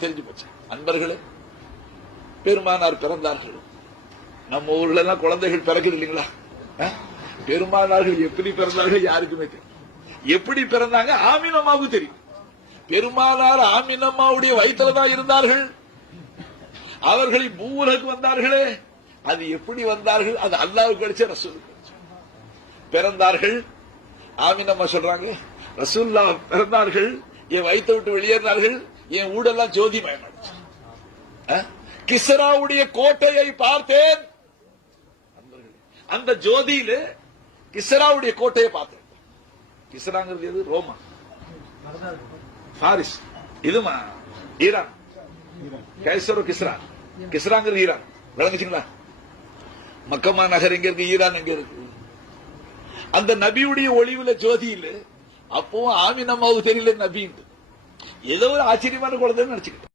தெரிஞ்சு போச்சு. அன்பர்களே, பெருமானார் பிறந்தார்கள். நம்ம ஊர்ல எல்லாம் குழந்தைகள் பிறகுது இல்லைங்களா? பெருமானார்கள் எப்படி பிறந்தார்கள் யாருக்குமே தெரியும். எப்படி பிறந்தாங்க ஆமினம்மாவுக்கு தெரியும். பெருமானார் ஆமினம்மாவுடைய வயிற்றுல தான் இருந்தார்கள். அவர்களை பூவுலகு வந்தார்களே, அது எப்படி வந்தார்கள்? அது அல்லாஹ்வுக்கு கிடைச்ச ரசூலுக்கு பிறந்தார்கள். ஆமினம்மா சொல்றாங்க, ரசூலுல்லா பிறந்தார்கள், என் வயிற்றை விட்டு வெளியேறினார்கள், என் ஊடெல்லாம் ஜோதி மயமாச்சு. கிஸ்ராவுடைய கோட்டையை பார்த்தேன். அந்த ஜோதியில கிஸ்ராவுடைய கோட்டையை பார்த்தேன். கிஸ்ராங்கிறது எது? ரோமா, பாரிஸ், இதுமா ஈரான். கைசரோ கிஸ்ரா, கிஸ்ராங்கிறது ஈரான். விளங்குச்சுங்களா? மக்கமா நகர் எங்க இருக்கு, ஈரான் எங்க இருக்கு? அந்த நபியுடைய ஒளிவுல ஜோதியில அப்பவும் ஆமினம்மாவுக்கு தெரியல நபி. ஏதோ ஒரு ஆச்சரியமான குழந்தைன்னு நினைச்சுக்கிட்டேன்.